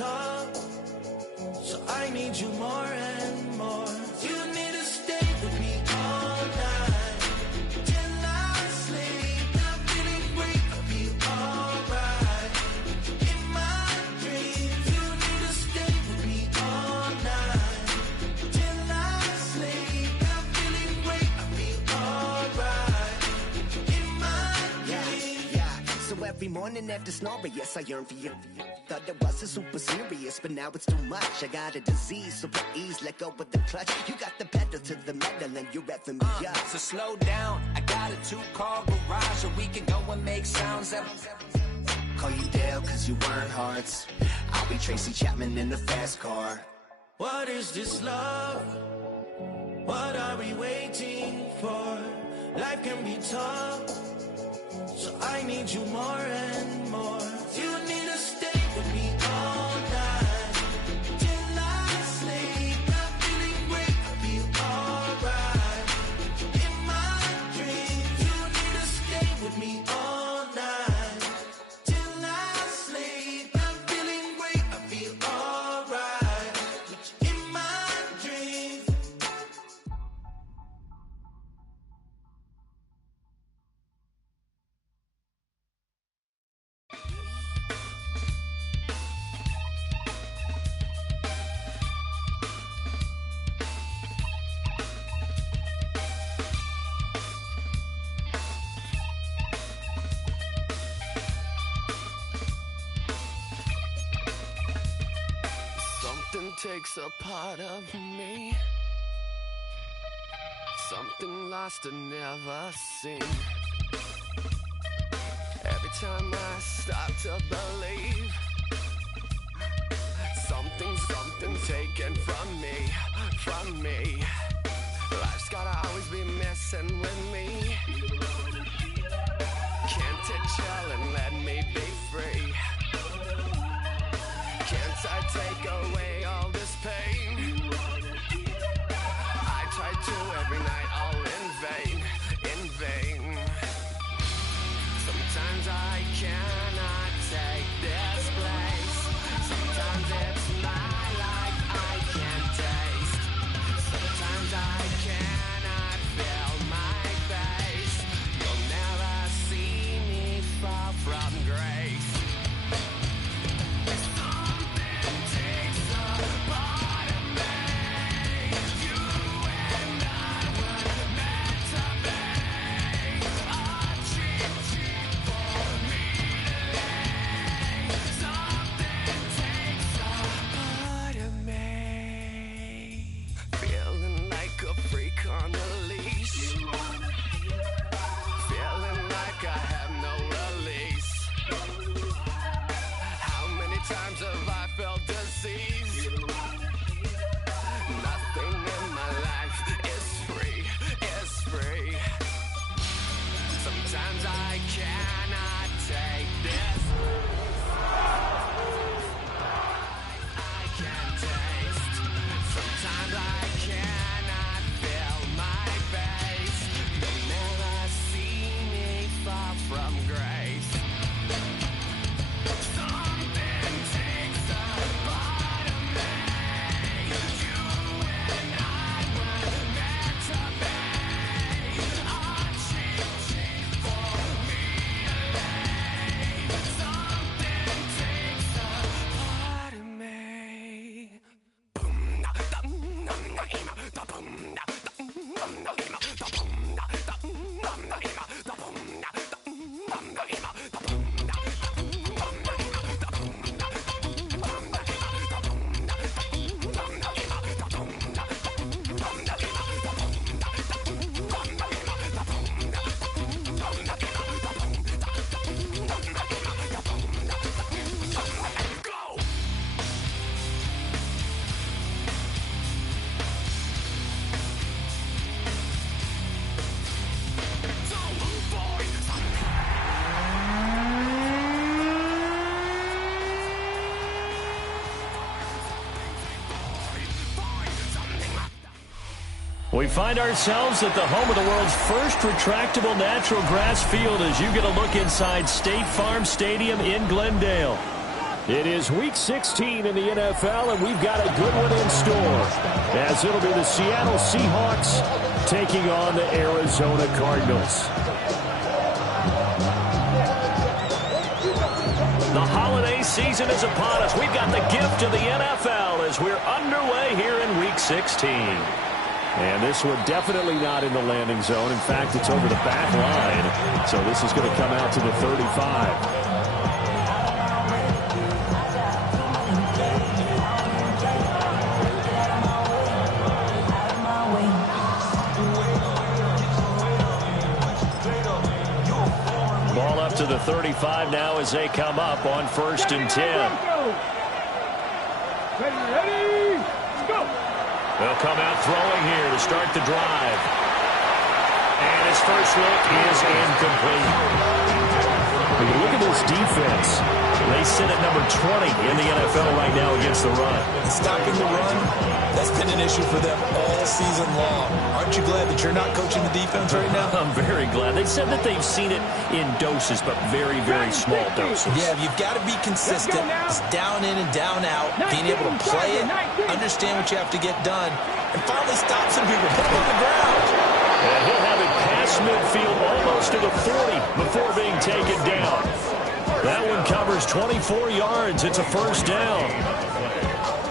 tough, so I need you more and more. You need to stay with me all night till I sleep. I'm feeling great, I feel alright. In my dreams, you need to stay with me all night till I sleep. I'm feeling great, I feel alright. In my dreams. Yeah. So every morning after snoring, yes, I yearn for you. Thought it wasn't super serious, but now it's too much. I got a disease, so please let go with the clutch. You got the pedal to the metal and you're revving me up. So slow down, I got a 2-car garage, so we can go and make sounds that Call you Dale cause you weren't hearts. I'll be Tracy Chapman in the fast car. What is this love? What are we waiting for? Life can be tough, so I need you more and more. You need to stay with me all night till I sleep. I'm feeling great, I feel alright. In my dreams, you need to stay with me all night till I sleep. I'm feeling great, I feel alright. In my dreams. Something takes a part of me, something lost and never seen. Every time I start to believe, something taken from me. Life's gotta always be messing with me. Can't it chill and let me be free? Can't I take away all this pain? I try to every night, all in vain. Sometimes I cannot take this place. Sometimes it's my life I can't taste. Sometimes I cannot feel my face. You'll never see me fall from grace. On the leash, feeling like I have no release. How many times have I felt disease? Nothing in my life is free. Sometimes I cannot take this. I can't taste. Sometimes I cannot feel my face. You'll never see me far from grace. Something takes a part of me. You and I were meant to be. A cheat for me to lay. Something takes a part of me. We find ourselves at the home of the world's first retractable natural grass field as you get a look inside State Farm Stadium in Glendale. It is Week 16 in the NFL, and we've got a good one in store, as it'll be the Seattle Seahawks taking on the Arizona Cardinals. The holiday season is upon us. We've got the gift of the NFL as we're underway here in Week 16. And this one definitely not in the landing zone. In fact, it's over the back line. So this is going to come out to the 35. Ball up to the 35 now as they come up on 1st and 10. Ready, go! They'll come out throwing here to start the drive. And his first look is incomplete. When you look at this defense, they sit at number 20 in the NFL right now against the run. Stopping the run, that's been an issue for them all season long. Aren't you glad that you're not coaching the defense right now? I'm very glad. They said that they've seen it in doses, but very, very small doses. Yeah, you've got to be consistent. It's down in and down out. Being able to play it, understand what you have to get done, and finally stop some people. Put them on the ground. And he'll have it past midfield almost to the 40 before being taken down. That one covers 24 yards. It's a first down.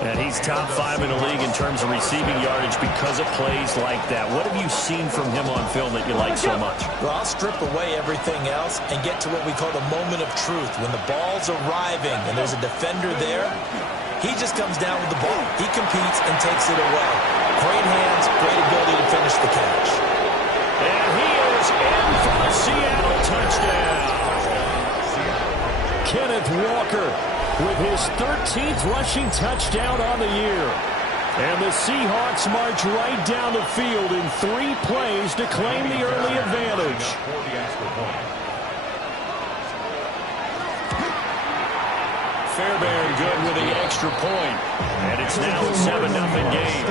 And he's top 5 in the league in terms of receiving yardage because of plays like that. What have you seen from him on film that you like so much? Well, I'll strip away everything else and get to what we call the moment of truth. When the ball's arriving and there's a defender there, he just comes down with the ball. He competes and takes it away. Great hands, great ability to finish the catch. And he is in for the Seattle touchdown. Kenneth Walker with his 13th rushing touchdown on the year. And the Seahawks march right down the field in 3 plays to claim the early advantage. Fairbairn good with the extra point. And it's now a 7-0 game.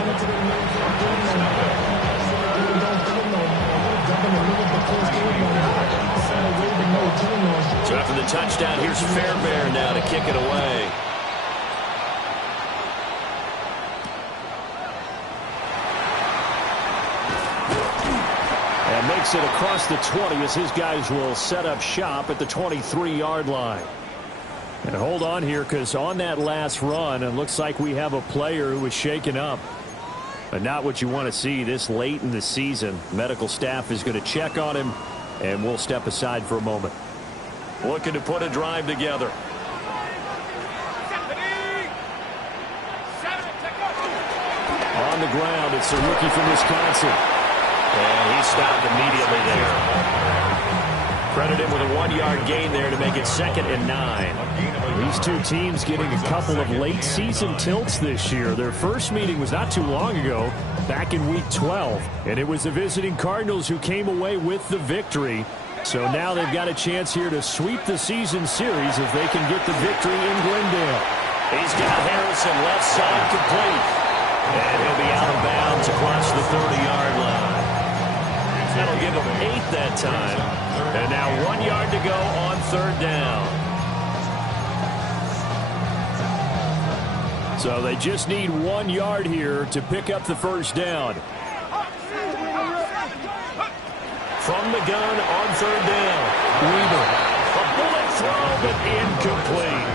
So after the touchdown, here's Fairbairn now to kick it away. And makes it across the 20 as his guys will set up shop at the 23-yard line. And hold on here, because on that last run, it looks like we have a player who was shaken up. But not what you want to see this late in the season. Medical staff is going to check on him, and we'll step aside for a moment. Looking to put a drive together. On the ground, it's the rookie from Wisconsin. And he stopped immediately there. Credit him with a 1-yard gain there to make it 2nd and 9. These two teams getting a couple of late season tilts this year. Their first meeting was not too long ago, back in Week 12. And it was the visiting Cardinals who came away with the victory. So now they've got a chance here to sweep the season series if they can get the victory in Glendale. He's got Harrison left side complete. And he'll be out of bounds across the 30-yard line. That'll give him 8 that time. And now 1 yard to go on 3rd down. So they just need 1 yard here to pick up the first down. From the gun on 3rd down. Weaver. A bullet throw, but incomplete.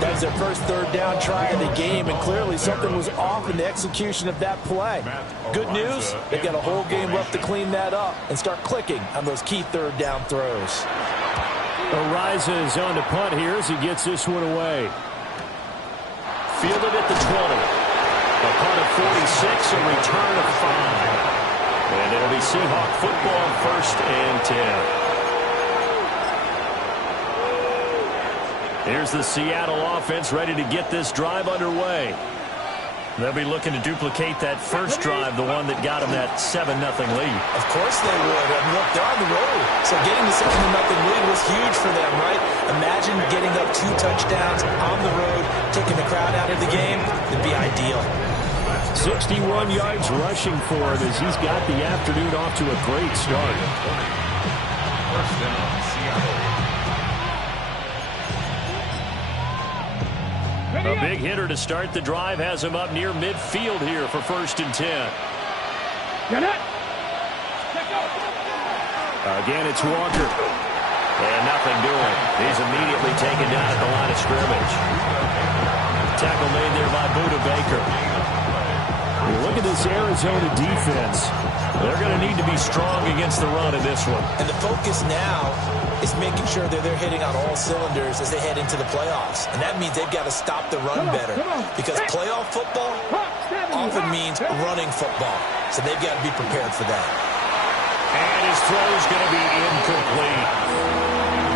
That was their first 3rd down try of the game, and clearly something was off in the execution of that play. Good news, they've got a whole game left to clean that up and start clicking on those key 3rd down throws. Ariza is on to punt here as he gets this one away. Fielded at the 20. A punt of 46, a return of 5. And it'll be Seahawk football, 1st and 10. Here's the Seattle offense ready to get this drive underway. They'll be looking to duplicate that first drive, the one that got them that 7-0 lead. Of course they would. I mean, look, they're on the road. So getting the 7-0 lead was huge for them, right? Imagine getting up 2 touchdowns on the road, taking the crowd out of the game. It'd be ideal. 61 yards rushing for him as he's got the afternoon off to a great start. First down, Seattle. A big hitter to start the drive has him up near midfield here for 1st and 10. Again, it's Walker. And nothing doing. He's immediately taken down at the line of scrimmage. Tackle made there by Buda Baker. Look at this Arizona defense. They're going to need to be strong against the run in this one. And the focus now is making sure that they're hitting on all cylinders as they head into the playoffs. And that means they've got to stop the run better. Because playoff football often means running football. So they've got to be prepared for that. And his throw is going to be incomplete.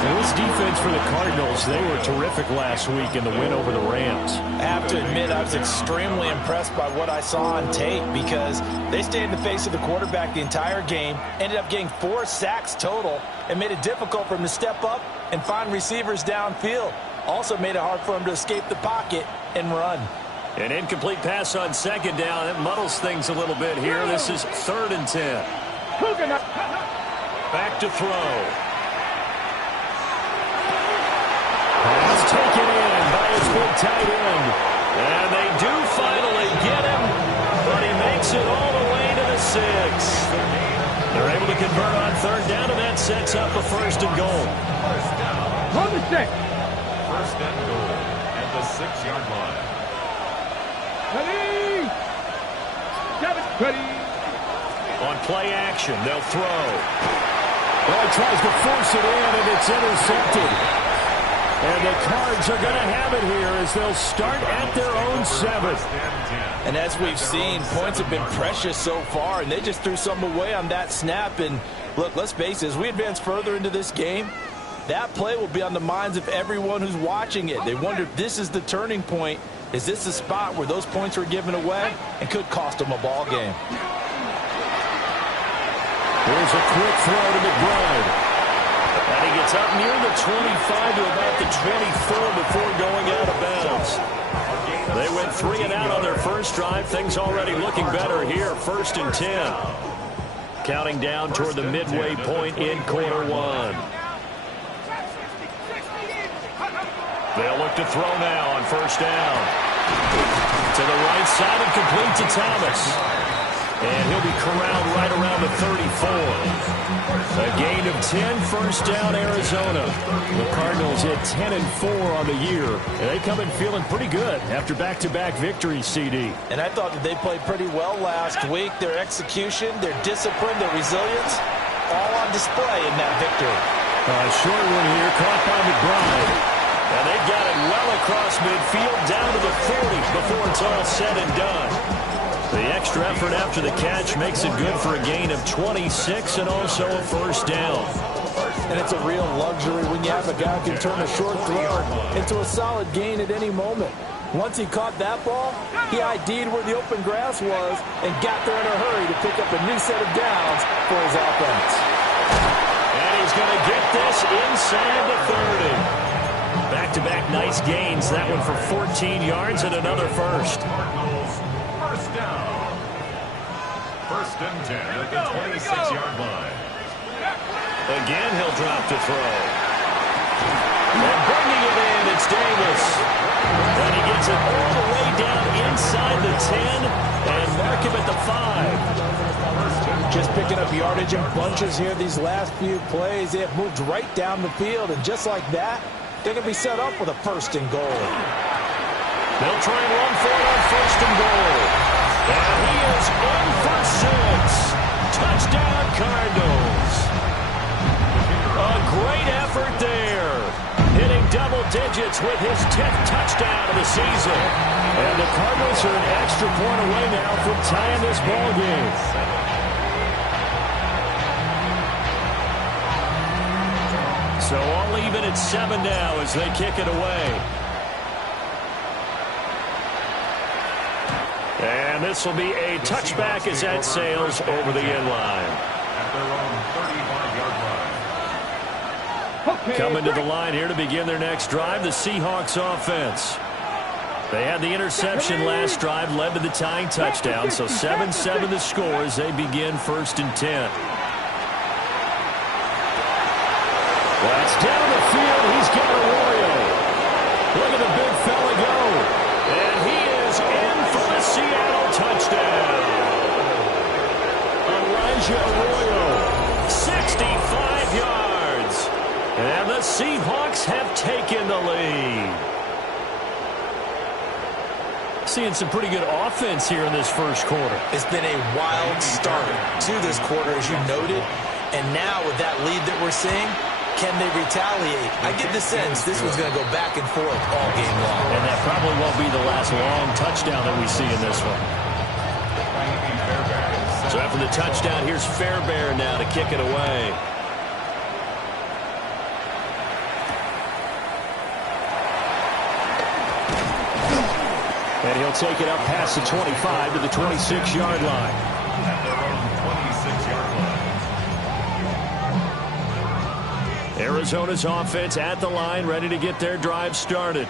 And this defense for the Cardinals, they were terrific last week in the win over the Rams. I have to admit, I was extremely impressed by what I saw on tape because they stayed in the face of the quarterback the entire game, ended up getting 4 sacks total, and made it difficult for him to step up and find receivers downfield. Also made it hard for him to escape the pocket and run. An incomplete pass on 2nd down. It muddles things a little bit here. This is 3rd and 10. Back to throw. Pass taken in by his big tight end. And they do finally get him, but he makes it all the way to the 6. They're able to convert on 3rd down, and that sets up a 1st and goal. On the 6. 1st and goal at the 6-yard line. Ready. Ready. On play action, they'll throw. Well, he tries to force it in, and it's intercepted. And the Cards are going to have it here as they'll start at their own 7. And as we've seen, points have been precious so far, and they just threw some away on that snap. And look, let's face it, as we advance further into this game, that play will be on the minds of everyone who's watching it. They wonder if this is the turning point. Is this the spot where those points were given away and could cost them a ball game? Here's a quick throw to McBride. And he gets up near the 25 to about the 24 before going out of bounds. They went 3 and out on their first drive. Things already looking better here. 1st and 10. Counting down toward the midway point in quarter 1. They'll look to throw now on 1st down. To the right side and complete to Thomas. And he'll be corralled right around the 34. A gain of 10, 1st down, Arizona. The Cardinals hit 10-4 on the year, and they come in feeling pretty good after back-to-back victories, CD. And I thought that they played pretty well last week. Their execution, their discipline, their resilience, all on display in that victory. Short one here, caught by McBride. And they've got it well across midfield, down to the 40 before it's all said and done. The extra effort after the catch makes it good for a gain of 26 and also a 1st down. And it's a real luxury when you have a guy who can turn a short throw into a solid gain at any moment. Once he caught that ball, he ID'd where the open grass was and got there in a hurry to pick up a new set of downs for his offense. And he's going to get this inside the 30. Back-to-back nice gains. That one for 14 yards and another 1st. 1st down. 1st and 10 at the 26-yard line. Again, he'll drop to throw. And bringing it in, it's Davis. And he gets it all the way down inside the 10 and mark him at the 5. Just picking up yardage in bunches here these last few plays. They have moved right down the field, and just like that, they're going to be set up with a 1st and goal. They'll try and run for it on 1st and goal. And he is in for 6. Touchdown, Cardinals. A great effort there. Hitting double digits with his 10th touchdown of the season. And the Cardinals are an extra point away now from tying this ball game. So all even at 7 now as they kick it away. And this will be a touchback as that sails over the end line. At their own 35-yard line. Coming to the line here to begin their next drive, the Seahawks offense. They had the interception last drive, led to the tying touchdown, so 7-7 the score as they begin 1st and 10. That's down the field. He's got Arroyo. Look at the big fella go. Seeing some pretty good offense here in this first quarter. It's been a wild start to this quarter, as you noted. And now with that lead that we're seeing, can they retaliate? I get the sense this was going to go back and forth all game long. And that probably won't be the last long touchdown that we see in this one. So after the touchdown, here's Fairbairn now to kick it away. And he'll take it up past the 25 to the 26-yard line. At their own 26-yard line. Arizona's offense at the line, ready to get their drive started.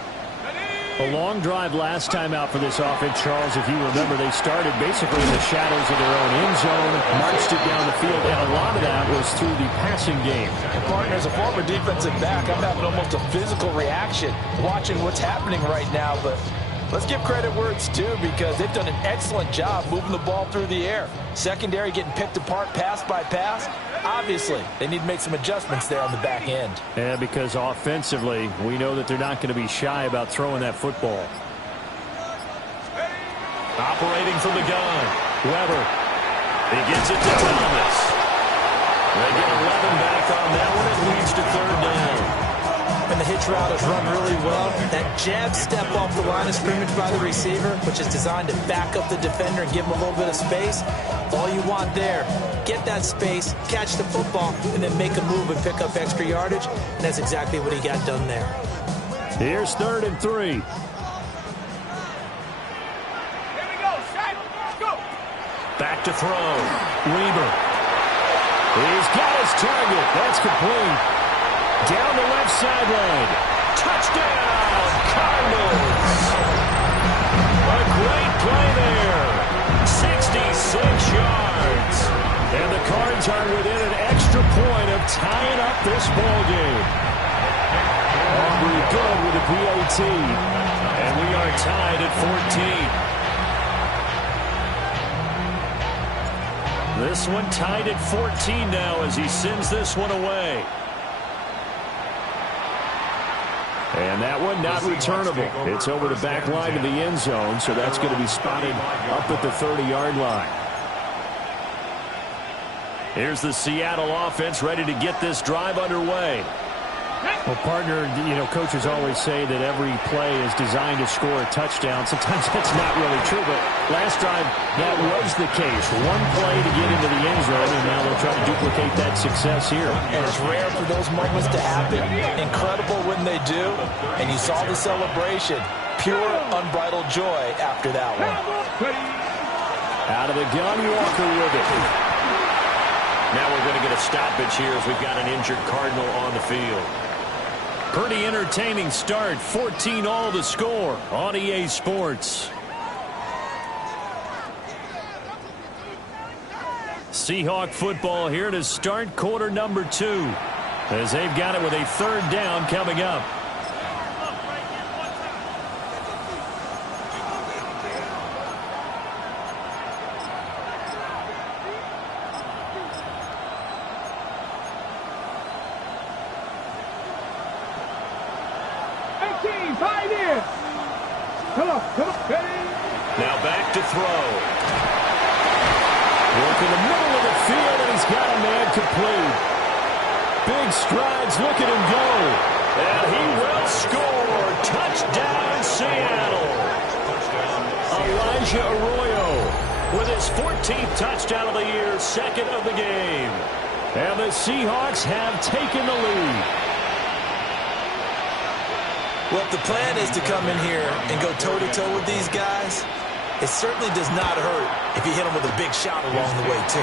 A long drive last time out for this offense, Charles. If you remember, they started basically in the shadows of their own end zone, marched it down the field, and a lot of that was through the passing game. Martin, as a former defensive back, I'm having almost a physical reaction watching what's happening right now, but let's give credit where it's due because they've done an excellent job moving the ball through the air. Secondary getting picked apart pass by pass. Obviously, they need to make some adjustments there on the back end. Yeah, because offensively, we know that they're not going to be shy about throwing that football. Operating from the gun, Weber. He gets it to Thomas. They get 11 back on that one. It leads to third down. And the hitch route is run really well. That jab step off the line of scrimmage by the receiver, which is designed to back up the defender and give him a little bit of space. All you want there, get that space, catch the football, and then make a move and pick up extra yardage. And that's exactly what he got done there. Here's 3rd and 3. Here we go, Shaq. Let's go. Back to throw. Weber. He's got his target. That's complete. Down the left sideline. Touchdown, Cardinals. A great play there. 66 yards. And the Cards are within an extra point of tying up this ball game. Aubrey good with a PAT. And we are tied at 14. This one tied at 14 now as he sends this one away. And that one not returnable. It's over the back line of the end zone, so that's going to be spotted up at the 30-yard line. Here's the Seattle offense ready to get this drive underway. Well, partner, coaches always say that every play is designed to score a touchdown. Sometimes that's not really true, but last drive, that was the case. One play to get into the end zone, and now they'll try to duplicate that success here. And it's rare for those moments to happen. Incredible when they do. And you saw the celebration. Pure, unbridled joy after that one. Out of the gun, Walker with it. Now we're going to get a stoppage here as we've got an injured Cardinal on the field. Pretty entertaining start. 14-all the score on EA Sports. Seahawk football here to start quarter number 2 as they've got it with a 3rd down coming up. Now back to throw. Work in the middle of the field, and he's got a man complete. Big strides. Look at him go. And he will score. Touchdown, Seattle. Elijah Arroyo with his 14th touchdown of the year, 2nd of the game. And the Seahawks have taken the lead. Well, if the plan is to come in here and go toe-to-toe with these guys, it certainly does not hurt if you hit them with a big shot along the way, too.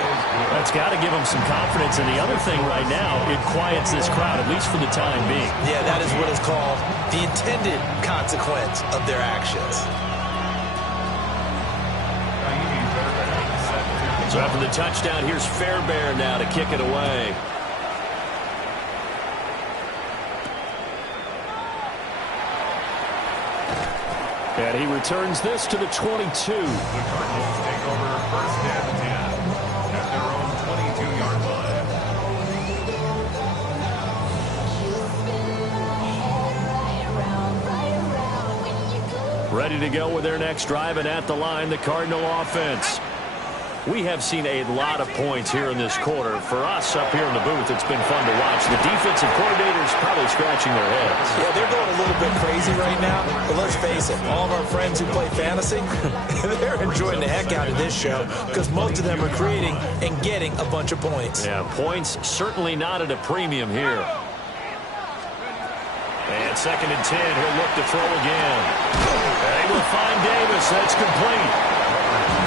That's got to give them some confidence. And the other thing right now, it quiets this crowd, at least for the time being. Yeah, that is what is called the intended consequence of their actions. So after the touchdown, here's Fairbairn now to kick it away. And he returns this to the 22. The Cardinals take over 1st and 10 at their own 22-yard line. Ready to go with their next drive, and at the line, the Cardinal offense. We have seen a lot of points here in this quarter. For us up here in the booth, it's been fun to watch. The defensive coordinators probably scratching their heads. Yeah, they're going a little bit crazy right now. But let's face it, all of our friends who play fantasy, they're enjoying the heck out of this show because most of them are creating and getting a bunch of points. Yeah, points certainly not at a premium here. And 2nd and 10, he'll look to throw again. They will find Davis. That's complete.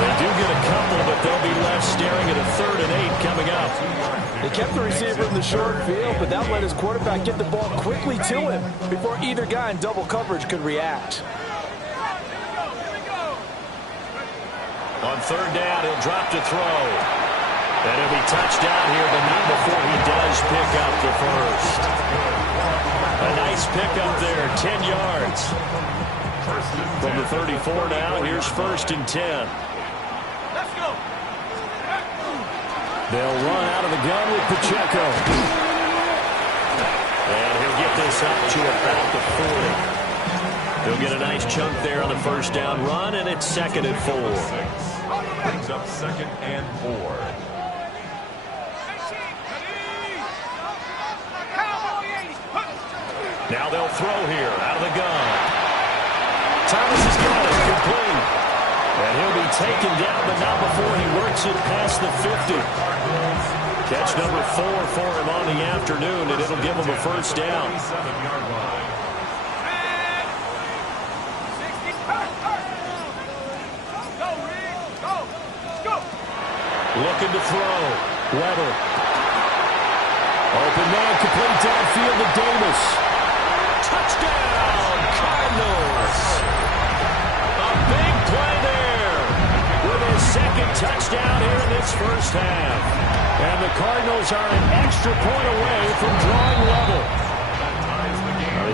They do get a couple, but they'll be left staring at a 3rd and 8 coming up. They kept the receiver in the short field, but that let his quarterback get the ball quickly to him before either guy in double coverage could react. On 3rd down, he'll drop to throw. And he'll be touched down here, but not before he does pick up the first. A nice pickup there, 10 yards. From the 34 now, here's 1st and 10. Let's go. They'll run out of the gun with Pacheco. And he'll get this up to about the 40. He'll get a nice chunk there on the 1st down run, and it's 2nd and 4. Brings up 2nd and 4. Now they'll throw here out of the gun. Thomas has got it, complete. And he'll be taken down, but not before he works it past the 50. Catch number 4 for him on the afternoon, and it'll give him a 1st down. Looking to throw. Weber. Open man, complete downfield to Davis. Touchdown, Cardinals. A big play there with his 2nd touchdown here in this 1st half. And the Cardinals are an extra point away from drawing level.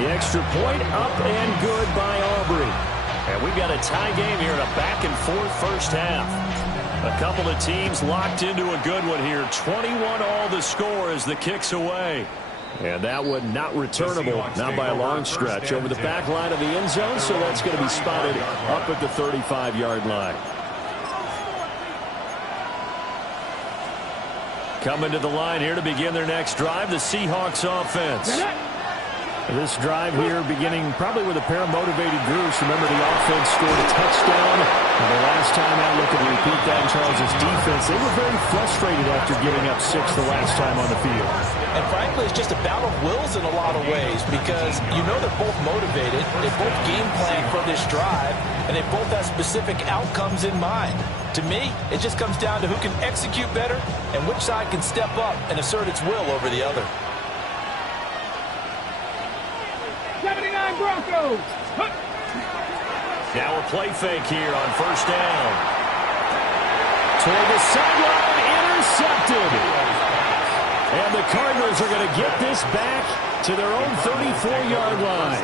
The extra point up and good by Aubrey. And we've got a tie game here in a back-and-forth 1st half. A couple of teams locked into a good one here. 21-all the score as the kick's away. And that one not returnable, not by a long stretch. Over the back line of the end zone, so that's going to be spotted up at the 35-yard line. Coming to the line here to begin their next drive, the Seahawks offense. This drive here beginning probably with a pair of motivated groups. Remember, the offense scored a touchdown. And the last time out, looking to repeat that in Charles' defense, they were very frustrated after giving up 6 the last time on the field. And frankly, it's just a battle of wills in a lot of ways because you know they're both motivated, they both game plan for this drive, and they both have specific outcomes in mind. To me, it just comes down to who can execute better and which side can step up and assert its will over the other. 79 Broncos. Now a play fake here on 1st down. Toward the sideline, intercepted. And the Cardinals are going to get this back to their own 34-yard line.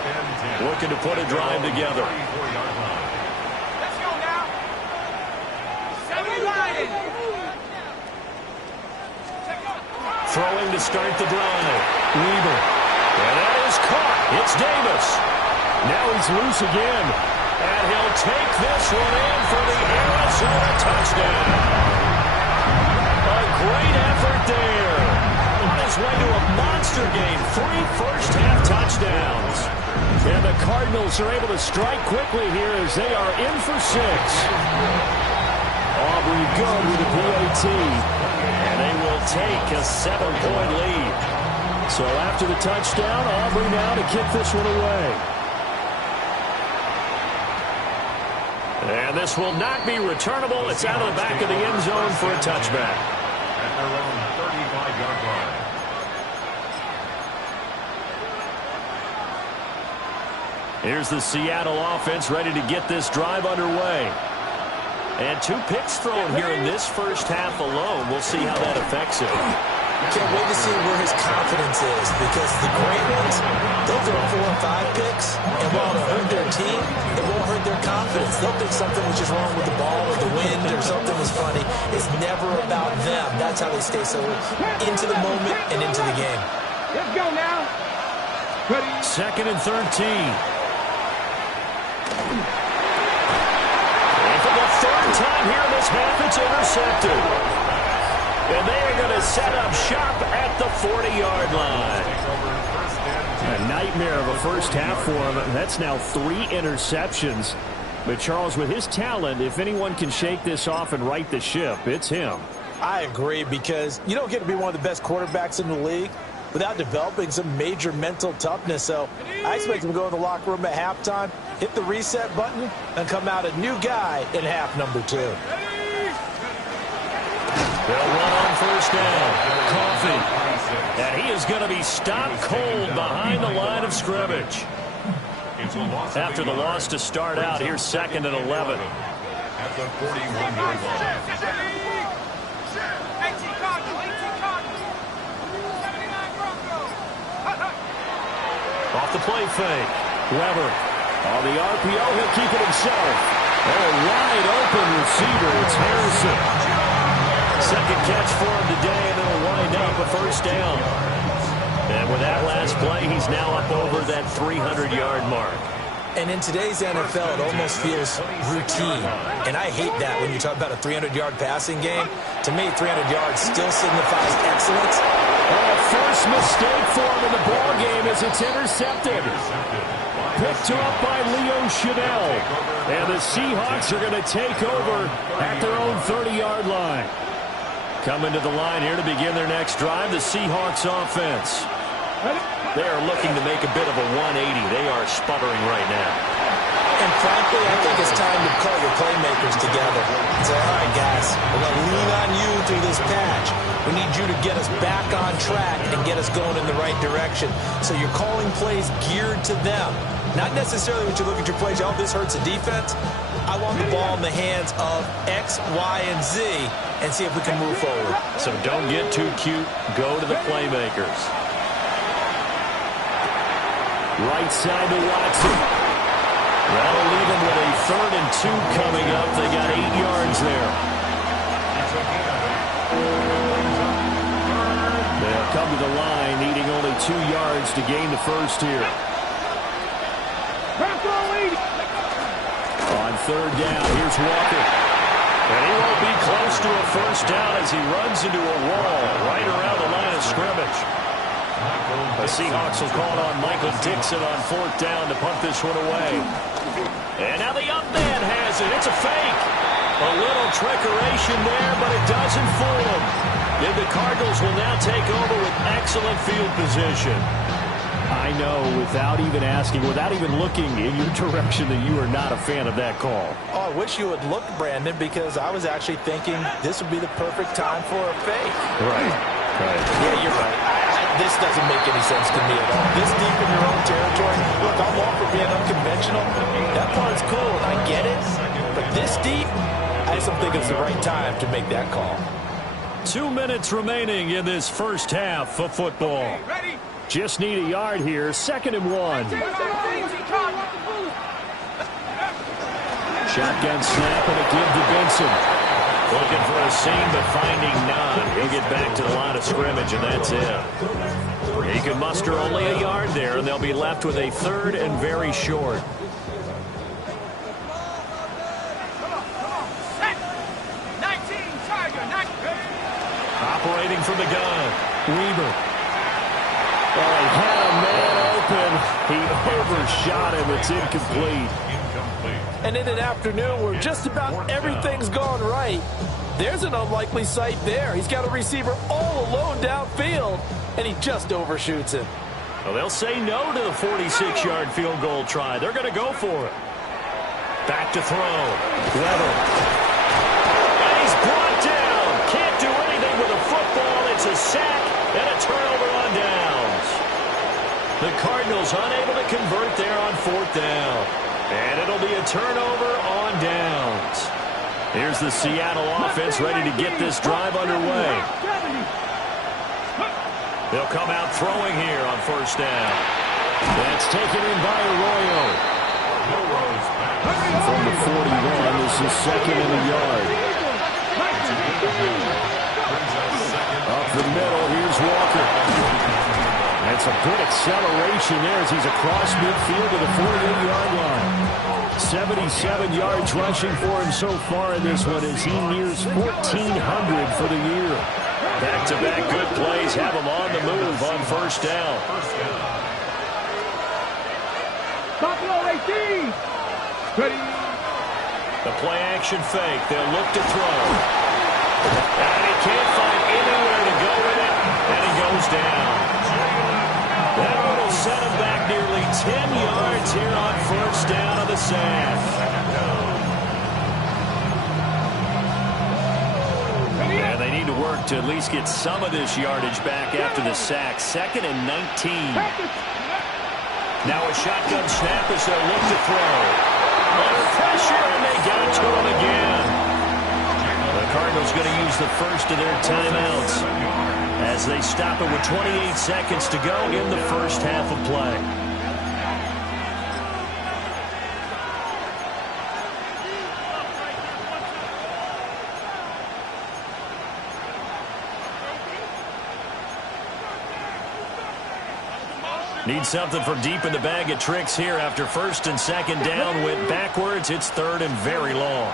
Looking to put a drive together. Let's go now. 7 Lions. Throwing to start the drive. Weaver. And that is caught. It's Davis. Now he's loose again. And he'll take this one in for the Arizona touchdown. A great effort there. On his way to a monster game. 3 first-half touchdowns. And the Cardinals are able to strike quickly here as they are in for 6. Aubrey good with a PAT. And they will take a 7-point lead. So after the touchdown, Aubrey now to kick this one away. And this will not be returnable. It's out of the back of the end zone for a touchback. At their own 35-yard line. Here's the Seattle offense ready to get this drive underway. And 2 picks thrown here in this 1st half alone. We'll see how that affects it. Can't wait to see where his confidence is because the great ones, they'll throw 4 or 5 picks, and while it'll hurt their team, it won't hurt their confidence. They'll think something was just wrong with the ball or the wind or something was funny. It's never about them. That's how they stay so into the moment and into the game. Let's go now. Ready. 2nd and 13. It's intercepted. And they are going to set up shop at the 40-yard line. A nightmare of a first half for him. That's now 3 interceptions. But, Charles, with his talent, if anyone can shake this off and right the ship, it's him. I agree, because you don't get to be one of the best quarterbacks in the league without developing some major mental toughness. So I expect him to go in the locker room at halftime, hit the reset button, and come out a new guy in half number 2. They'll run on first down. Coffee. And he is going to be stopped cold behind the line of scrimmage. After the loss to start out, here's 2nd and 11. At the 41-yard line. Off the play fake. Weber. On the RPO, he'll keep it himself. Oh, wide open receiver. It's Harrison. Second catch for him today, and it'll wind up a first down. And with that last play, he's now up over that 300-yard mark. And in today's NFL, it almost feels routine. And I hate that when you talk about a 300-yard passing game. To me, 300 yards still signifies excellence. First mistake for him in the ball game as it's intercepted. Picked up by Leo Chanel. And the Seahawks are going to take over at their own 30-yard line. Coming to the line here to begin their next drive, the Seahawks offense. They are looking to make a bit of a 180. They are sputtering right now. And frankly, I think it's time to call your playmakers together and say, all right, guys, we're going to lean on you through this patch. We need you to get us back on track and get us going in the right direction. So you're calling plays geared to them. Not necessarily when you look at your plays, oh, this hurts the defense. I want the ball in the hands of X, Y, and Z and see if we can move forward. So don't get too cute. Go to the playmakers. Right side to Watson. That'll leave him with a 3rd and 2 coming up. They got 8 yards there. They'll come to the line, needing only 2 yards to gain the first here. On 3rd down, here's Walker. And he won't be close to a first down as he runs into a wall right around the line of scrimmage. The Seahawks will call it on Michael Dixon on 4th down to punt this one away. And now the up man has it. It's a fake. A little trickeration there, but it doesn't fool him. And the Cardinals will now take over with excellent field position. I know, without even asking, without even looking in your direction, that you are not a fan of that call. Oh, I wish you would look, Brandon, because I was actually thinking this would be the perfect time for a fake. Right. Yeah, you're right. This doesn't make any sense to me at all. This deep in your own territory, look, I'm all for being unconventional. That part's cool, and I get it. But this deep, I just don't think it's the right time to make that call. 2 minutes remaining in this first half of football. Just need a yard here. 2nd and 1. Shotgun snap and a give to Benson. Looking for a seam, but finding none. He'll get back to the line of scrimmage, and that's it. He can muster only a yard there, and they'll be left with a 3rd and very short. Operating from the gun, Weber. Well, he had a man open. He overshot him. It's incomplete. And in an afternoon where just about everything's gone right, there's an unlikely sight there. He's got a receiver all alone downfield, and he just overshoots him. Well, they'll say no to the 46-yard field goal try. They're going to go for it. Back to throw. Weber. And he's brought down. Can't do anything with a football. It's a sack and a turnover on downs. The Cardinals unable to convert there on 4th down. And it'll be a turnover on downs. Here's the Seattle offense ready to get this drive underway. They'll come out throwing here on 1st down. That's taken in by Arroyo. From the 41, this is 2nd and a yard. Up the middle, here's Walker. And gets a good acceleration there as he's across midfield to the 48-yard line. 77 yards rushing for him so far in this one as he nears 1,400 for the year. Back-to-back good plays have him on the move on first down. Buffalo 18. Ready. The play-action fake. They'll look to throw. And he can't find anywhere to go with it, and he goes down. That will set him back nearly 10 yards here on first down of the sack. And they need to work to at least get some of this yardage back after the sack. 2nd and 19. Now a shotgun snap as they'll look to throw. Under pressure, and they got to him again. The Cardinals going to use the first of their timeouts as they stop it with 28 seconds to go in the first half of play. Need something from deep in the bag of tricks here after 1st and 2nd down. Went backwards. It's 3rd and very long.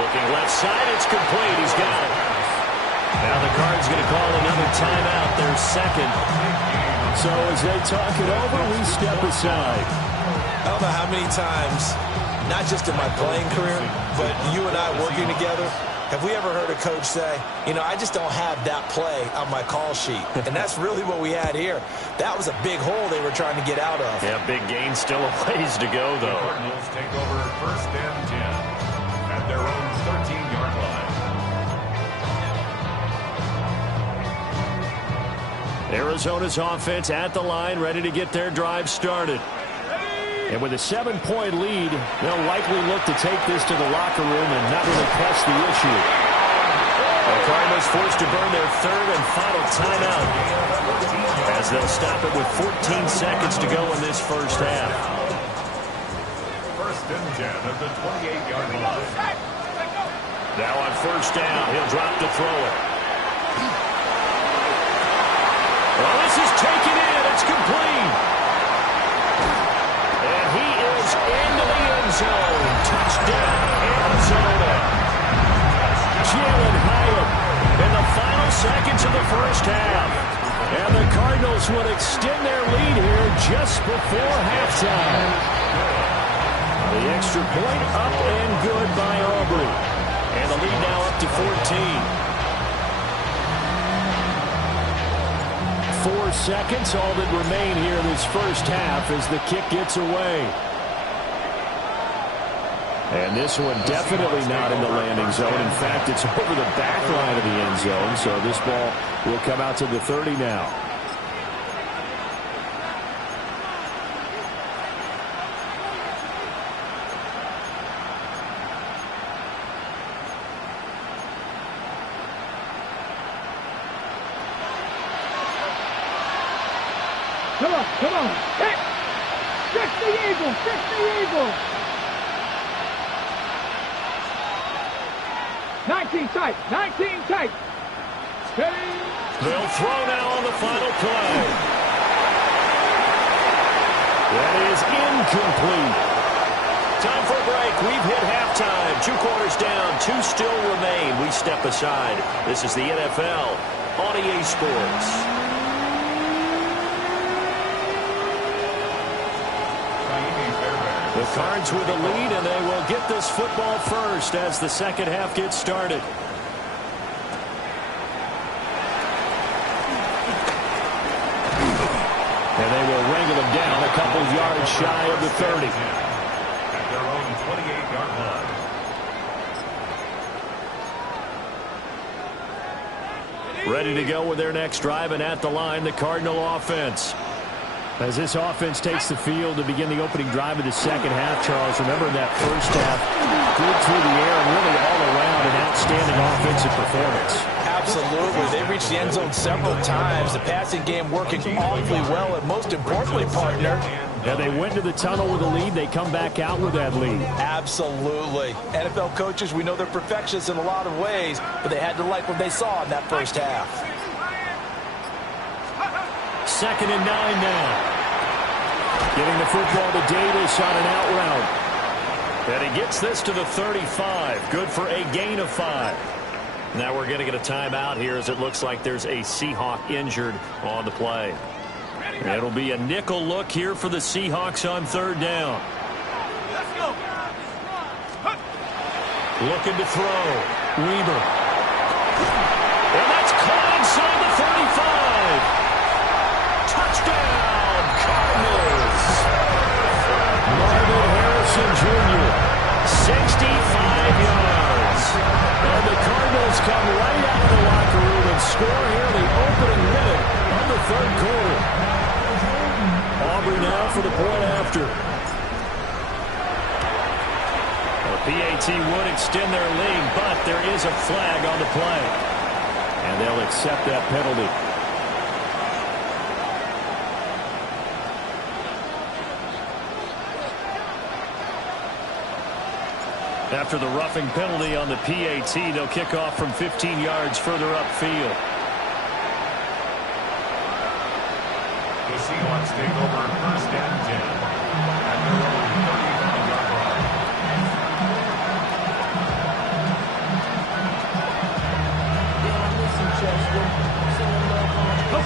Looking left side. It's complete. He's got it. Now the Cards going to call another timeout. Their 2nd. So as they talk it over, we step aside. I don't know how many times, not just in my playing career, but you and I working together, have we ever heard a coach say, you know, I just don't have that play on my call sheet? And that's really what we had here. That was a big hole they were trying to get out of. Yeah, big gain, still a ways to go, though. The Cardinals take over 1st and 10 at their own 13-yard line. Arizona's offense at the line, ready to get their drive started. And with a 7-point lead, they'll likely look to take this to the locker room and not really press the issue. The Cardinals forced to burn their 3rd and final timeout as they'll stop it with 14 seconds to go in this first half. 1st and 10 at the 28-yard line. Now on first down, he'll drop to throw it. Well, this is taken in. It's complete. And he is into the end zone. Touchdown, Arizona. Jalen Hyatt in the final seconds of the first half. And the Cardinals would extend their lead here just before halftime. The extra point up and good by Aubrey. And the lead now up to 14. 4 seconds, all that remain here in this first half as the kick gets away. And this one definitely not in the landing zone. In fact, it's over the back line of the end zone, so this ball will come out to the 30 now. Come on. Hit. Fix the eagle. Fix the eagle. 19 tight. 19 tight. Steady. They'll throw now on the final play. That is incomplete. Time for a break. We've hit halftime. 2 quarters down. 2 still remain. We step aside. This is the NFL on EA Sports. The Cards with the lead, and they will get this football first as the second half gets started. And they will wrangle him down a couple yards shy of the 30. At their own 28-yard line. Ready to go with their next drive, and at the line, the Cardinal offense. As this offense takes the field to begin the opening drive of the second half, Charles, remember that first half, good through the air and really all around an outstanding offensive performance. Absolutely. They reached the end zone several times. The passing game working awfully well, and most importantly, partner, Yeah, they went to the tunnel with a lead. They come back out with that lead. Absolutely. NFL coaches, we know they're perfectionists in a lot of ways, but they had to like what they saw in that first half. 2nd and 9 now. Giving the football to Davis on an out route. And he gets this to the 35. Good for a gain of 5. Now we're going to get a timeout here as it looks like there's a Seahawk injured on the play. It'll be a nickel look here for the Seahawks on 3rd down. Let's go. Looking to throw. Weaver. And that's caught inside the 35. Touchdown, Cardinals. Marvin Harrison Jr., 65 yards. And the Cardinals come right out of the locker room and score here in the opening minute of the 3rd quarter. Aubrey now for the point after. The PAT would extend their lead, but there is a flag on the play. And they'll accept that penalty. After the roughing penalty on the PAT, they'll kick off from 15 yards further upfield. The Seahawks take over 1st and 10 at their own 35-yard line.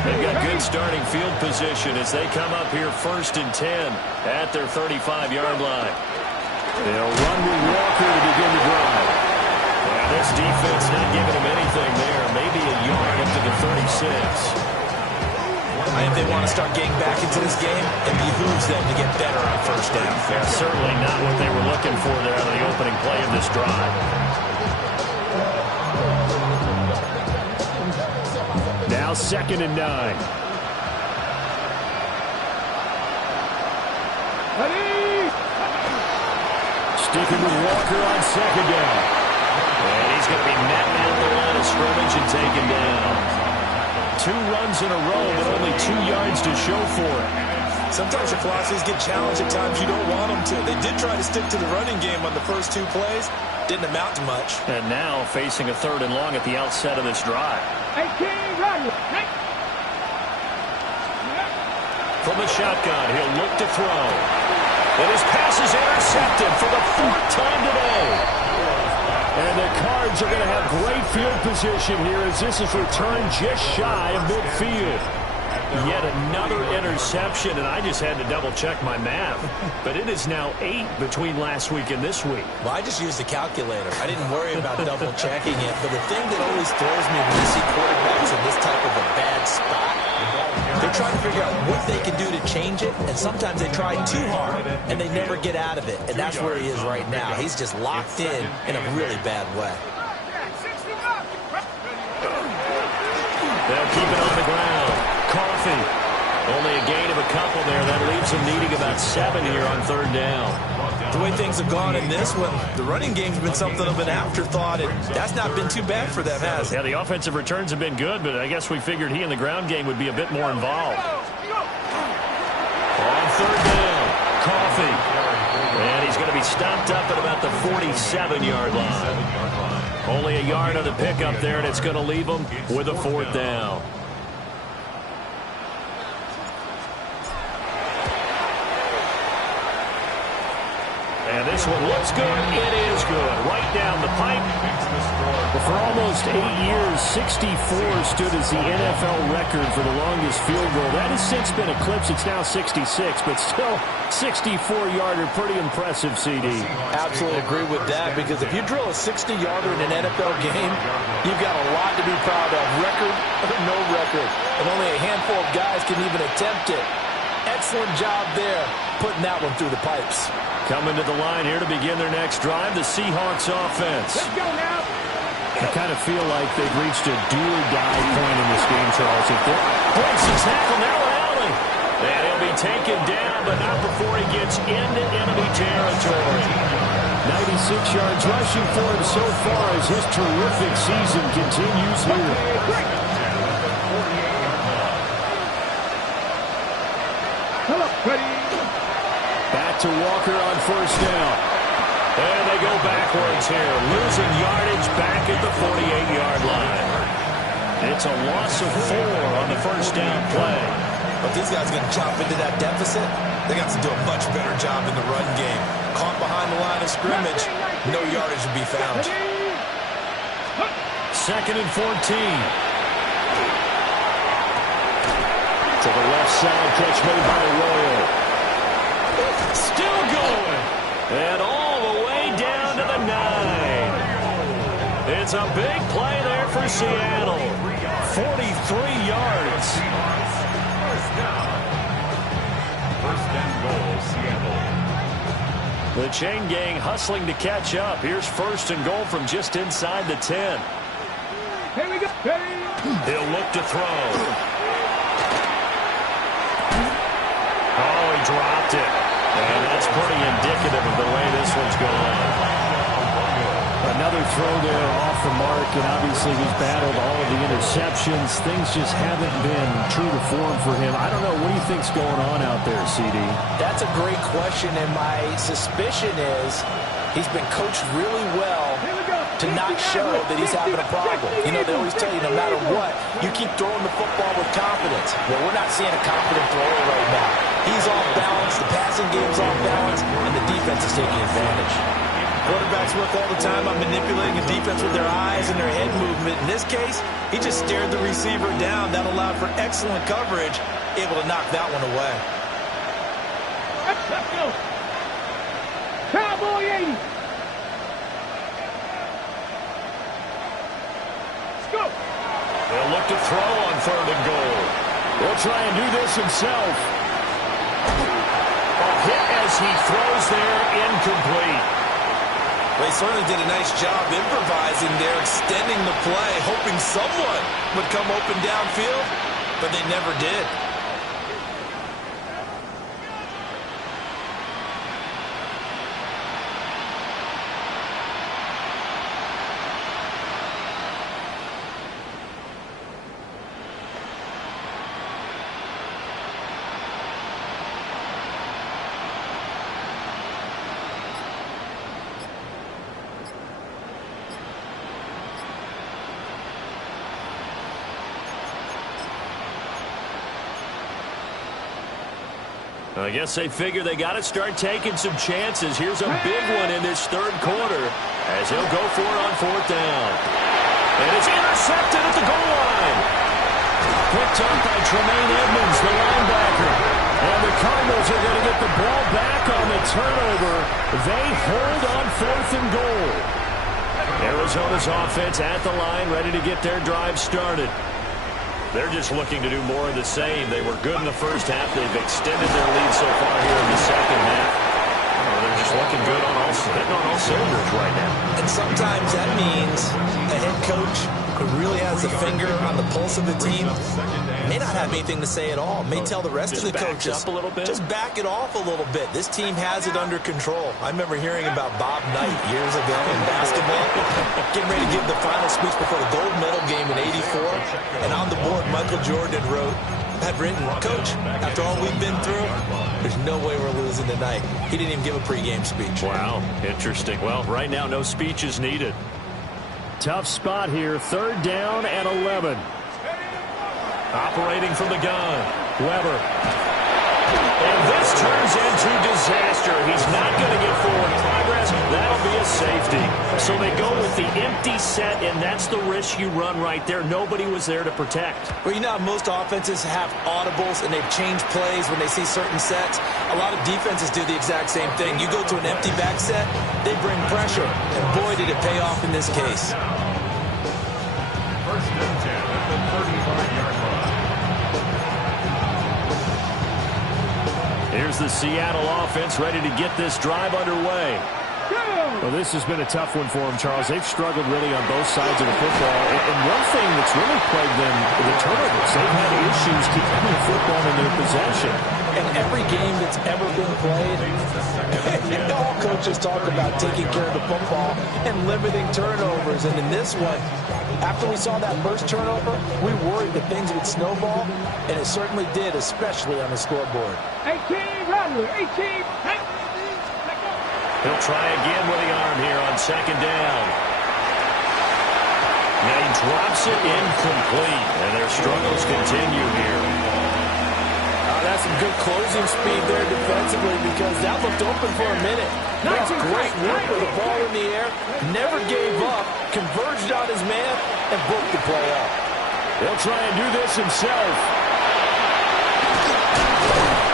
They've got good starting field position as they come up here 1st and 10 at their 35-yard line. They'll run with Walker to begin the drive. Yeah, this defense not giving them anything there. Maybe a yard up to the 36. If they want to start getting back into this game, it behooves them to get better on 1st down. Yeah, certainly not what they were looking for there on the opening play of this drive. Now 2nd and 9. Sticking with Walker on 2nd down. And he's going to be met at the line of scrimmage and taken down. 2 runs in a row, but only 2 yards to show for it. Sometimes your philosophies get challenged at times you don't want them to. They did try to stick to the running game on the first 2 plays. Didn't amount to much. And now facing a 3rd and long at the outset of this drive. From the shotgun, he'll look to throw. And his pass is intercepted for the 4th time today. And the Cards are going to have great field position here as this is returned just shy of midfield. Yet another interception, and I just had to double-check my math. But it is now 8 between last week and this week. Well, I just used the calculator. I didn't worry about double-checking it. But the thing that always throws me when you see quarterbacks in this type of a bad spot, they're trying to figure out what they can do to change it, and sometimes they try too hard, and they never get out of it. And that's where he is right now. He's just locked in a really bad way. They'll keep it on the ground. Coffee. Only a gain of a couple there. That leaves them needing about 7 here on 3rd down. The way things have gone in this one, the running game's been something of an afterthought, and that's not been too bad for them, has it? Yeah, the offensive returns have been good, but I guess we figured he in the ground game would be a bit more involved. On 3rd down, Coffee. And he's going to be stopped up at about the 47-yard line. Only a yard on the pickup there, and it's going to leave him with a 4th down. And this one looks good. It is good. Right down the pipe. But for almost 8 years, 64 stood as the NFL record for the longest field goal. That has since been eclipsed. It's now 66, but still 64-yarder. Pretty impressive, CD. Absolutely agree with that, because if you drill a 60-yarder in an NFL game, you've got a lot to be proud of. Record or no record. And only a handful of guys can even attempt it. Excellent job there, putting that one through the pipes. Coming to the line here to begin their next drive, the Seahawks offense. Let's go now. I kind of feel like they've reached a do-or-die point in this game, Charles. If they're breaks his tackle, now rally. And he'll be taken down, but not before he gets into enemy territory. 96 yards rushing for him so far as his terrific season continues here. Back to Walker on 1st down. And they go backwards here, losing yardage back at the 48-yard line. It's a loss of 4 on the 1st down play. But these guys are going to chop into that deficit. They got to do a much better job in the run game. Caught behind the line of scrimmage, no yardage to be found. 2nd and 14. To the left side, catch made by Arroyo. Still going. And all the way down to the 9. It's a big play there for Seattle. 43 yards. First down. First and goal, Seattle. The chain gang hustling to catch up. Here's 1st and goal from just inside the 10. Here we go. He'll look to throw. Oh, he dropped it. And that's pretty indicative of the way this one's going. Another throw there off the mark, and obviously he's battled all of the interceptions. Things just haven't been true to form for him. I don't know. What do you think's going on out there, CD? That's a great question, and my suspicion is he's been coached really well to not show that he's having a problem. You know, they always tell you no matter what, you keep throwing the football with confidence. Well, we're not seeing a confident thrower right now. He's off balance, the passing game's off balance, and the defense is taking advantage. Quarterbacks work all the time on manipulating a defense with their eyes and their head movement. In this case, he just stared the receiver down. That allowed for excellent coverage, able to knock that one away. Let's go. Cowboy 80. Let's go. They'll look to throw on 3rd and goal. He'll try and do this himself. A hit as he throws there, incomplete. They certainly did a nice job improvising there, extending the play, hoping someone would come open downfield, but they never did. I guess they figure they got to start taking some chances. Here's a big one in this 3rd quarter as he'll go for it on 4th down. And it's intercepted at the goal line. Picked up by Tremaine Edmonds, the linebacker. And the Cardinals are going to get the ball back on the turnover. They hold on 4th and goal. Arizona's offense at the line, ready to get their drive started. They're just looking to do more of the same. They were good in the first half. They've extended their lead so far here in the second half. They're just looking good on all cylinders right now. And sometimes that means a head coach who really has a finger on the pulse of the team may not have anything to say at all. May tell the rest of the coaches, up a little bit. Just back it off a little bit. This team has it under control. I remember hearing about Bob Knight years ago in basketball, getting ready to give the final speech before the gold medal game in '84. And on the board, Michael Jordan had written, "Coach, after all we've been through, there's no way we're losing tonight." He didn't even give a pregame speech. Wow, interesting. Well, right now, no speech is needed. Tough spot here, 3rd down and 11. Operating from the gun, Weber. And this turns into disaster. He's not going to get forward progress. That'll be a safety. So they go with the empty set, and that's the risk you run right there. Nobody was there to protect. Well, you know, most offenses have audibles, and they've changed plays when they see certain sets. A lot of defenses do the exact same thing. You go to an empty back set, they bring pressure. And boy, did it pay off in this case. First and 10 at the 35-yard line. Here's the Seattle offense ready to get this drive underway. Well, this has been a tough one for them, Charles. They've struggled really on both sides of the football. And one thing that's really plagued them, the turnovers. They've had issues keeping the football in their possession. In every game that's ever been played, all coaches talk about taking care of the football and limiting turnovers. And in this one, after we saw that first turnover, we worried that things would snowball, and it certainly did, especially on the scoreboard. 18, Rattler, 18, hey. He'll try again with the arm here on 2nd down. Now he drops it incomplete, and their struggles continue here. some good closing speed there defensively because that looked open for a minute. That's great work with the ball in the air. Never gave up, converged on his man, and broke the play up. He'll try and do this himself.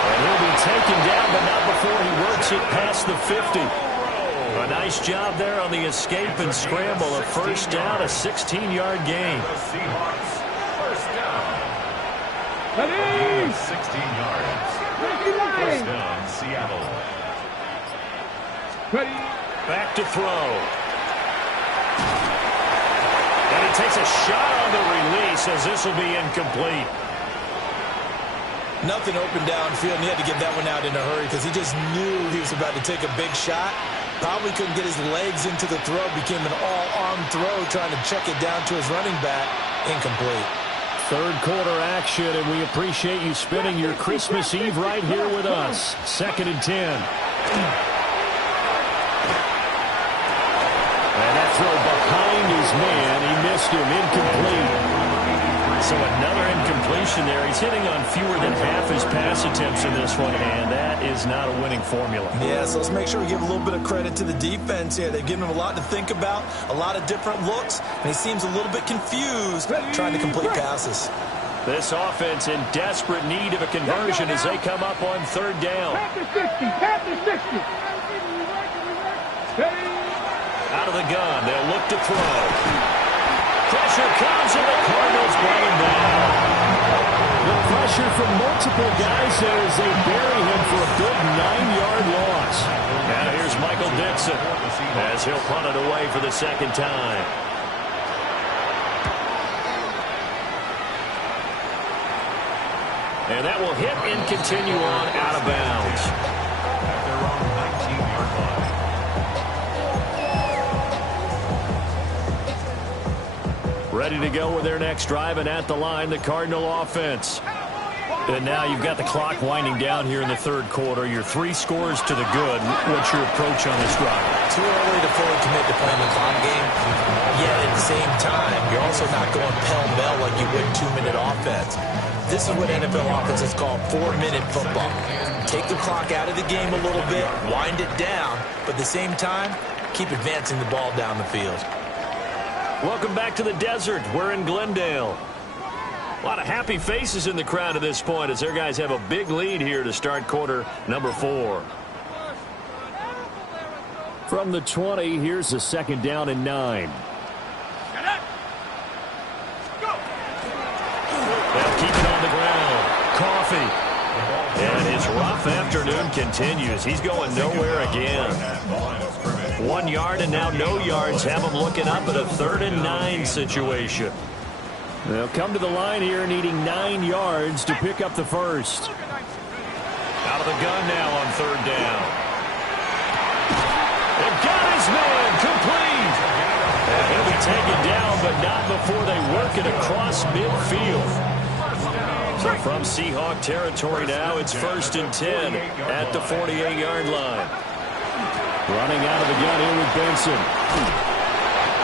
And he'll be taken down, but not before he works it past the 50. A nice job there on the escape and scramble. A first down, a 16-yard gain. The Seahawks, first down. Ready? 16 yards. First down, Seattle. Ready? Back to throw. And he takes a shot on the release as this will be incomplete. Nothing open downfield, and he had to get that one out in a hurry because he just knew he was about to take a big shot. Probably couldn't get his legs into the throw. Became an all-arm throw trying to check it down to his running back. Incomplete. Third quarter action, and we appreciate you spending your Christmas Eve right here with us. 2nd and 10. And that throw behind his man. He missed him. Incomplete. So another incompletion there. He's hitting on fewer than half his pass attempts in this one, and that is not a winning formula. Yeah, so let's make sure we give a little bit of credit to the defense here. They've given him a lot to think about, a lot of different looks, and he seems a little bit confused trying to complete passes. This offense in desperate need of a conversion as they come up on 3rd down. Pat the 60. Out of the gun, they'll look to throw. Pressure comes, and the Cardinals bring him down. The pressure from multiple guys there as they bury him for a big 9-yard loss. Now here's Michael Dixon as he'll punt it away for the 2nd time. And that will hit and continue on out of bounds. At their own 19-yard line. Ready to go with their next drive, and at the line, the Cardinal offense. And now you've got the clock winding down here in the 3rd quarter. You're 3 scores to the good. What's your approach on this drive? Too early to fully commit to playing the clock game. Yet at the same time, you're also not going pell-mell like you would 2-minute offense. This is what NFL offenses call 4-minute football. Take the clock out of the game a little bit, wind it down, but at the same time, keep advancing the ball down the field. Welcome back to the desert. We're in Glendale. A lot of happy faces in the crowd at this point as their guys have a big lead here to start quarter number 4. From the 20, here's a 2nd down and 9. They'll keep it on the ground. Coffee. And his rough afternoon continues. He's going nowhere again. 1 yard and now no yards have him looking up at a 3rd and 9 situation. They'll come to the line here needing 9 yards to pick up the first. Out of the gun now on 3rd down. They've got his man complete. And he'll be taken down, but not before they work it across midfield. So from Seahawk territory now, it's 1st and 10 at the 48-yard line. Running out of the gun here with Benson.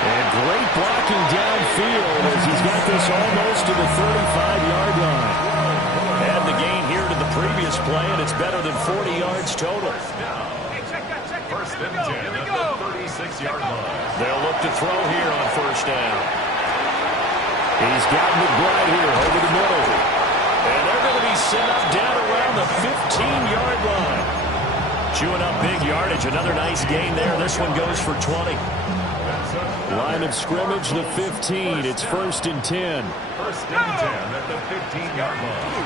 And great blocking downfield as he's got this almost to the 35-yard line. Add the gain here to the previous play, and it's better than 40 yards total. 1st and 10 at the 36-yard line. They'll look to throw here on 1st down. He's got McBride here over the middle. And they're going to be set up down around the 15-yard line. Chewing up big yardage. Another nice gain there. This one goes for 20. Line of scrimmage, the 15. It's 1st and 10. 1st and 10 at the 15-yard line.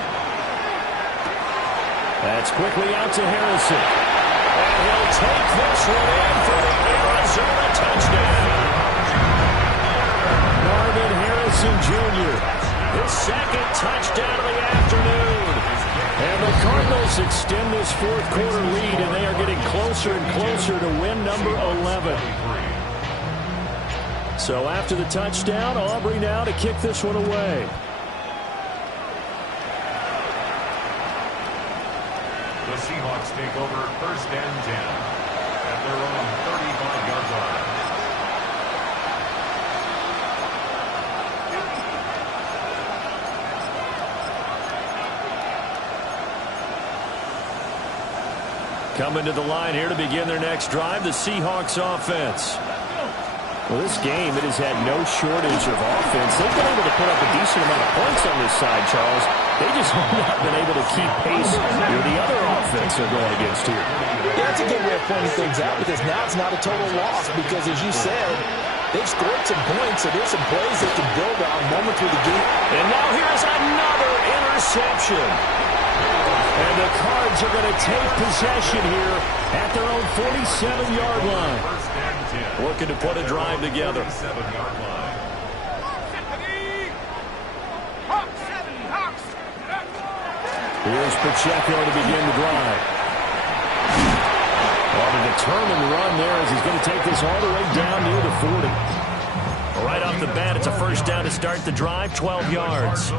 That's quickly out to Harrison. And he'll take this one in for the Arizona touchdown. Marvin Harrison Jr., his 2nd touchdown of the afternoon. And the Cardinals extend this 4th quarter lead, and they are getting closer and closer to win number 11. So after the touchdown, Aubrey now to kick this one away. The Seahawks take over 1st and 10 at their own 35-yard line. Coming to the line here to begin their next drive, the Seahawks offense. Well, this game, it has had no shortage of offense. They've been able to put up a decent amount of points on this side, Charles. They just have not been able to keep pace with the other offense they're going against here. Yeah, that's a good way of pointing things out because now it's not a total loss because, as you said, they've scored some points, so there's some plays they can build on moments with the game. And now here's another interception. And the Cards are going to take possession here at their own 47-yard line. Looking to put a drive together. Here's Pacheco to begin the drive. On a determined run there as he's going to take this all the way down near the 40. Right off the bat, it's a first down to start the drive, 12 yards.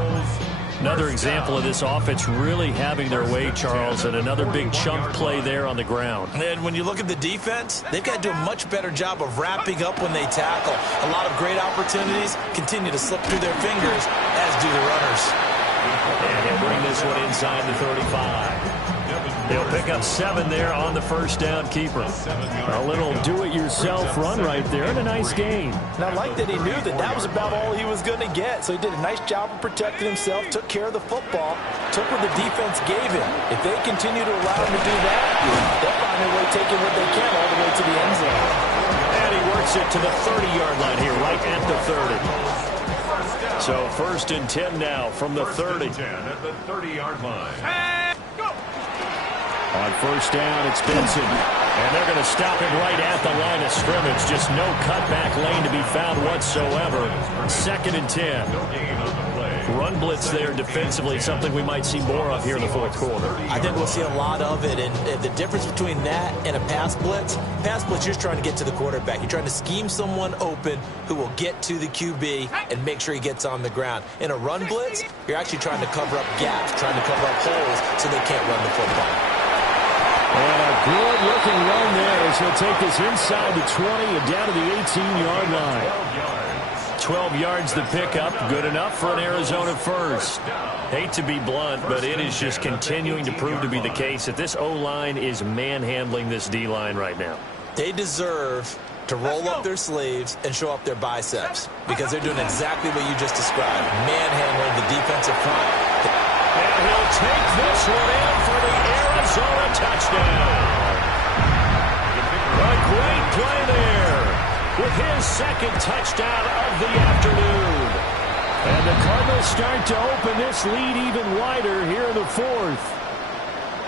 Another example of this offense really having their way, Charles, and another big chunk play there on the ground. And when you look at the defense, they've got to do a much better job of wrapping up when they tackle. A lot of great opportunities continue to slip through their fingers, as do the runners. And he'll bring this one inside the 35. They'll pick up 7 there on the first down keeper. A little do-it-yourself run right there and a nice gain. And I like that he knew that that was about all he was going to get. So he did a nice job of protecting himself, took care of the football, took what the defense gave him. If they continue to allow him to do that, they'll find their way taking what they can all the way to the end zone. And he works it to the 30-yard line here, right at the 30. So 1st and 10 now from the 30. At the 30-yard line. On first down, it's Benson. And they're going to stop him right at the line of scrimmage. Just no cutback lane to be found whatsoever. 2nd and 10. Run blitz there defensively, something we might see more of here in the fourth quarter. I think we'll see a lot of it. And the difference between that and a pass blitz, you're just trying to get to the quarterback. You're trying to scheme someone open who will get to the QB and make sure he gets on the ground. In a run blitz, you're actually trying to cover up gaps, trying to cover up holes so they can't run the football. And a good-looking run there as he'll take this inside the 20 and down to the 18-yard line. 12 yards the pickup. Good enough for an Arizona first. Hate to be blunt, but it is just continuing to prove to be the case that this O-line is manhandling this D-line right now. They deserve to roll up their sleeves and show up their biceps because they're doing exactly what you just described, manhandling the defensive front. And he'll take this one in for the Arizona touchdown. A great play there with his 2nd touchdown of the afternoon. And the Cardinals start to open this lead even wider here in the 4th.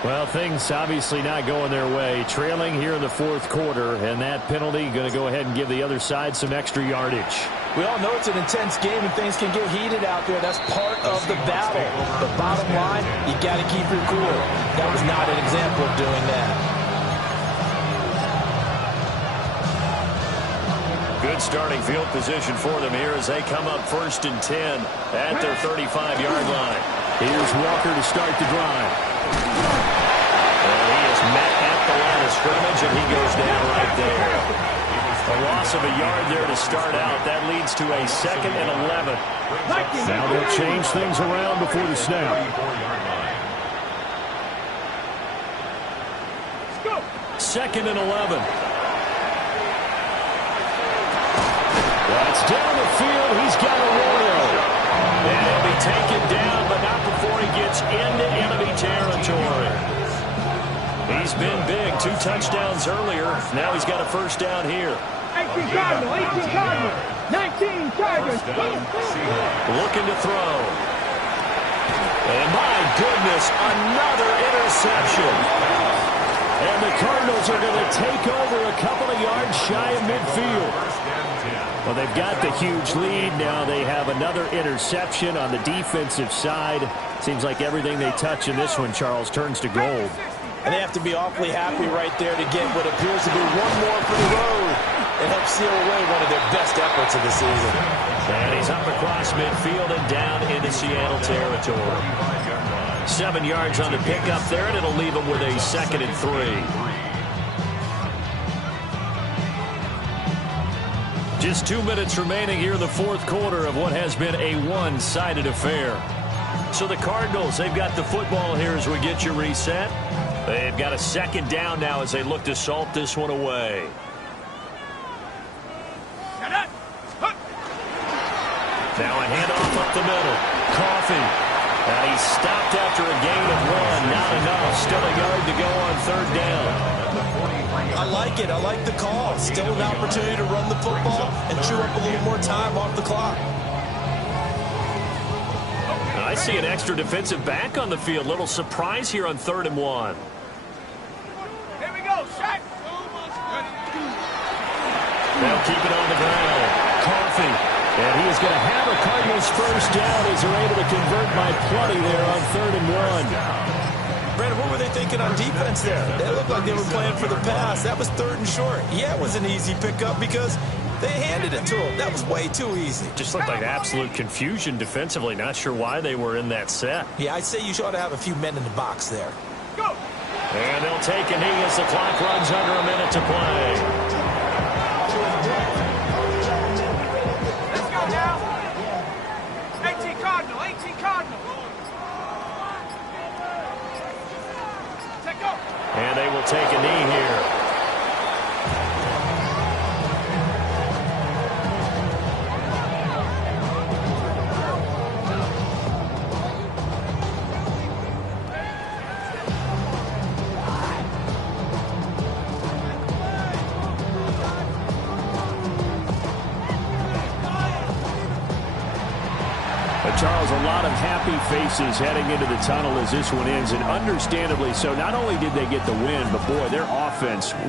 Well, things obviously not going their way. Trailing here in the 4th quarter, and that penalty going to go ahead and give the other side some extra yardage. We all know it's an intense game and things can get heated out there. That's part of the battle. But bottom line, you got to keep your cool. That was not an example of doing that. Good starting field position for them here as they come up 1st and 10 at their 35-yard line. Here's Walker to start the drive. And he is met at the line of scrimmage, and he goes down right there. A loss of a yard there to start out. That leads to a 2nd and 11. Now they'll change things around before the snap. 2nd and 11. That's down the field. He's got a Arroyo. And he'll be taken down, but not before he gets into enemy territory. He's been big. 2 touchdowns earlier. Now he's got a first down here. 18 Cardinals, 19 Chargers. Looking to throw. And my goodness, another interception. And the Cardinals are going to take over a couple of yards shy of midfield. Well, they've got the huge lead. Now they have another interception on the defensive side. Seems like everything they touch in this one, Charles, turns to gold. And they have to be awfully happy right there to get what appears to be one more for the road and help seal away one of their best efforts of the season. And he's up across midfield and down into Seattle territory. 7 yards on the pickup there, and it'll leave him with a 2nd and 3. Just 2 minutes remaining here in the 4th quarter of what has been a one-sided affair. So the Cardinals, they've got the football here as we get you reset. They've got a second down now as they look to salt this one away. Now a handoff up the middle. Coffee. And he's stopped after a gain of 1. Not enough. Still a yard to go on third down. I like it. I like the call. Still an opportunity to run the football and chew up a little more time off the clock. I see an extra defensive back on the field. Little surprise here on 3rd and 1. Here we go, Shaq. They'll keep it on the ground. Coffee. And he is going to have a Cardinals first down as they're able to convert by plenty there on 3rd and 1. Brandon, what were they thinking on defense there? They looked like they were playing for the pass. That was 3rd and short. Yeah, it was an easy pickup because they handed it to him. That was way too easy. Just looked like absolute confusion defensively. Not sure why they were in that set. Yeah, I'd say you ought to have a few men in the box there. Go. And they'll take a knee as the clock runs under a minute to play. Let's go now. 18 Cardinal. 18 Cardinal. Take go. And they will take a knee here. Charles, a lot of happy faces heading into the tunnel as this one ends, and understandably so. Not only did they get the win, but boy, their offense